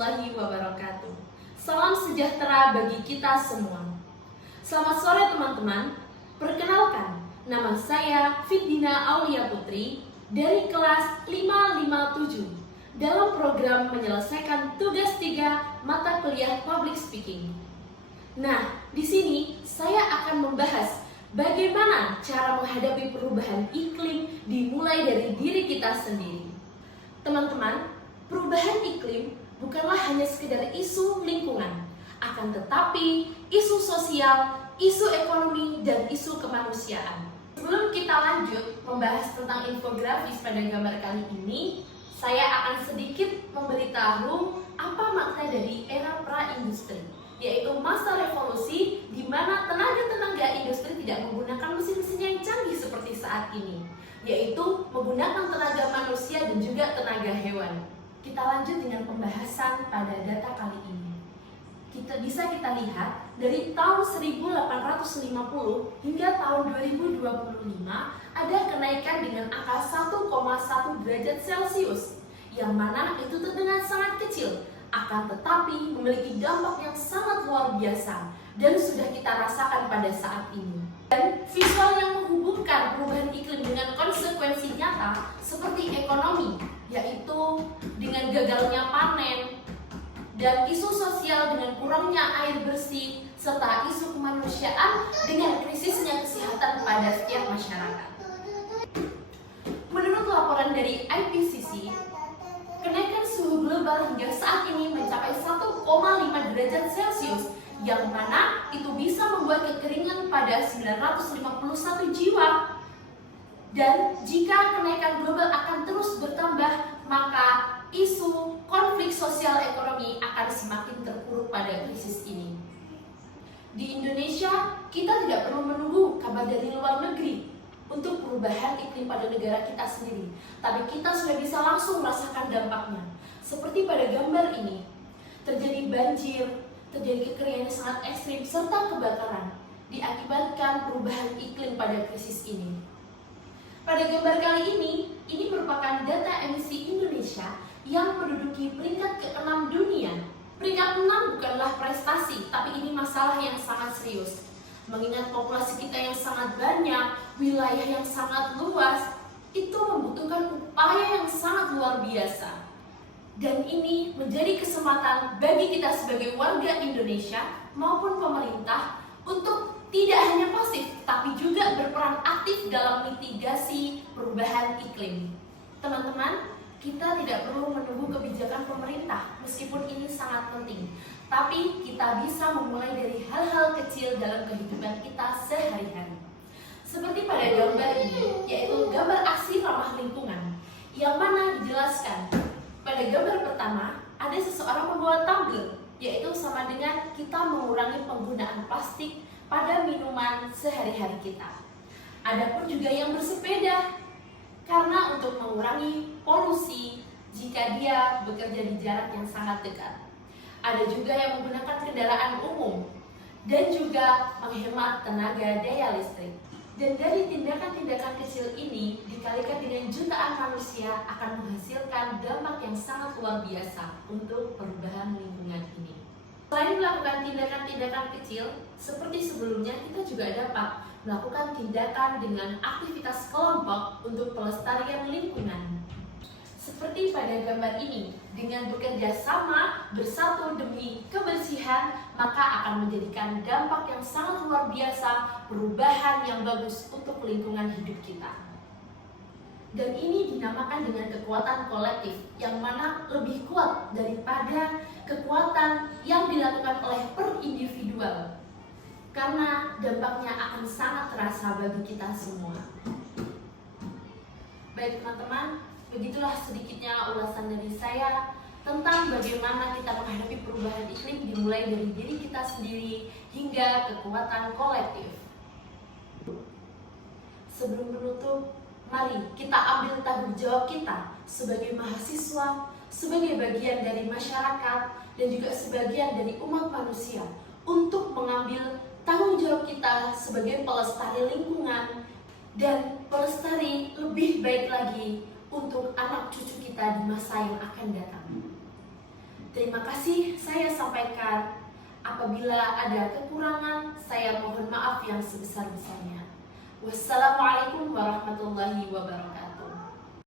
warahmatullahi wabarakatuh. Salam sejahtera bagi kita semua. Selamat sore teman-teman. Perkenalkan, nama saya Fiddina Aulia Putri dari kelas 557 dalam program menyelesaikan tugas 3 mata kuliah Public Speaking. Nah, di sini saya akan membahas bagaimana cara menghadapi perubahan iklim dimulai dari diri kita sendiri. Teman-teman, perubahan iklim bukanlah hanya sekedar isu lingkungan, akan tetapi isu sosial, isu ekonomi, dan isu kemanusiaan. Sebelum kita lanjut membahas tentang infografis pada gambar kali ini, saya akan sedikit memberitahu apa makna dari era pra-industri, yaitu masa revolusi di mana tenaga-tenaga industri tidak menggunakan mesin-mesin yang canggih seperti saat ini, yaitu menggunakan tenaga manusia dan juga tenaga hewan. Kita lanjut dengan pembahasan pada data kali ini. Bisa kita lihat dari tahun 1850 hingga tahun 2025 ada kenaikan dengan angka 1,1 derajat Celcius, yang mana itu terdengar sangat kecil, akan tetapi memiliki dampak yang sangat luar biasa dan sudah kita rasakan pada saat ini. Dan visual yang menghubungkan perubahan iklim dengan konsekuensi nyata seperti ekonomi, yaitu dengan gagalnya panen, dan isu sosial dengan kurangnya air bersih, serta isu kemanusiaan dengan krisisnya kesehatan pada setiap masyarakat. Menurut laporan dari IPCC, kenaikan suhu global hingga saat ini mencapai 1,5 derajat Celcius, yang mana itu bisa membuat kekeringan pada 951 jiwa. Dan jika kenaikan global akan terus bertambah, maka isu konflik sosial ekonomi akan semakin terpuruk pada krisis ini. Di Indonesia, kita tidak perlu menunggu kabar dari luar negeri untuk perubahan iklim pada negara kita sendiri, tapi kita sudah bisa langsung merasakan dampaknya. Seperti pada gambar ini, terjadi banjir, terjadi kekeringan yang sangat ekstrim, serta kebakaran diakibatkan perubahan iklim pada krisis ini. Pada gambar kali ini merupakan data emisi Indonesia yang menduduki peringkat ke-6 dunia. Peringkat 6 bukanlah prestasi, tapi ini masalah yang sangat serius. Mengingat populasi kita yang sangat banyak, wilayah yang sangat luas, itu membutuhkan upaya yang sangat luar biasa. Dan ini menjadi kesempatan bagi kita sebagai warga Indonesia maupun pemerintah untuk tidak hanya pasif, tapi juga berperan aktif dalam mitigasi perubahan iklim. Teman-teman, kita tidak perlu menunggu kebijakan pemerintah, meskipun ini sangat penting. Tapi kita bisa memulai dari hal-hal kecil dalam kehidupan kita sehari-hari. Seperti pada gambar ini, yaitu gambar aksi ramah lingkungan, yang mana dijelaskan pada gambar pertama ada seseorang membawa tumbler, yaitu sama dengan kita mengurangi penggunaan plastik pada minuman sehari-hari kita. Adapun juga yang bersepeda, karena untuk mengurangi polusi jika dia bekerja di jarak yang sangat dekat. Ada juga yang menggunakan kendaraan umum dan juga menghemat tenaga daya listrik. Dan dari tindakan-tindakan kecil ini dikalikan dengan jutaan manusia akan menghasilkan dampak yang sangat luar biasa untuk perubahan lingkungan ini. Selain melakukan tindakan-tindakan kecil, seperti sebelumnya kita juga dapat melakukan tindakan dengan aktivitas kelompok untuk pelestarian lingkungan. Seperti pada gambar ini, dengan bekerja sama bersatu demi kebersihan, maka akan menjadikan dampak yang sangat luar biasa, perubahan yang bagus untuk lingkungan hidup kita. Dan ini dinamakan dengan kekuatan kolektif, yang mana lebih kuat daripada kekuatan yang dilakukan oleh per individual, karena dampaknya akan sangat terasa bagi kita semua. Baik teman-teman, begitulah sedikitnya ulasan dari saya tentang bagaimana kita menghadapi perubahan iklim dimulai dari diri kita sendiri hingga kekuatan kolektif. Sebelum menutup, mari kita ambil tanggung jawab kita sebagai mahasiswa, sebagai bagian dari masyarakat, dan juga sebagian dari umat manusia untuk mengambil tanggung jawab kita sebagai pelestari lingkungan dan pelestari lebih baik lagi untuk anak cucu kita di masa yang akan datang. Terima kasih saya sampaikan. Apabila ada kekurangan, saya mohon maaf yang sebesar-besarnya. Wassalamualaikum warahmatullahi wabarakatuh.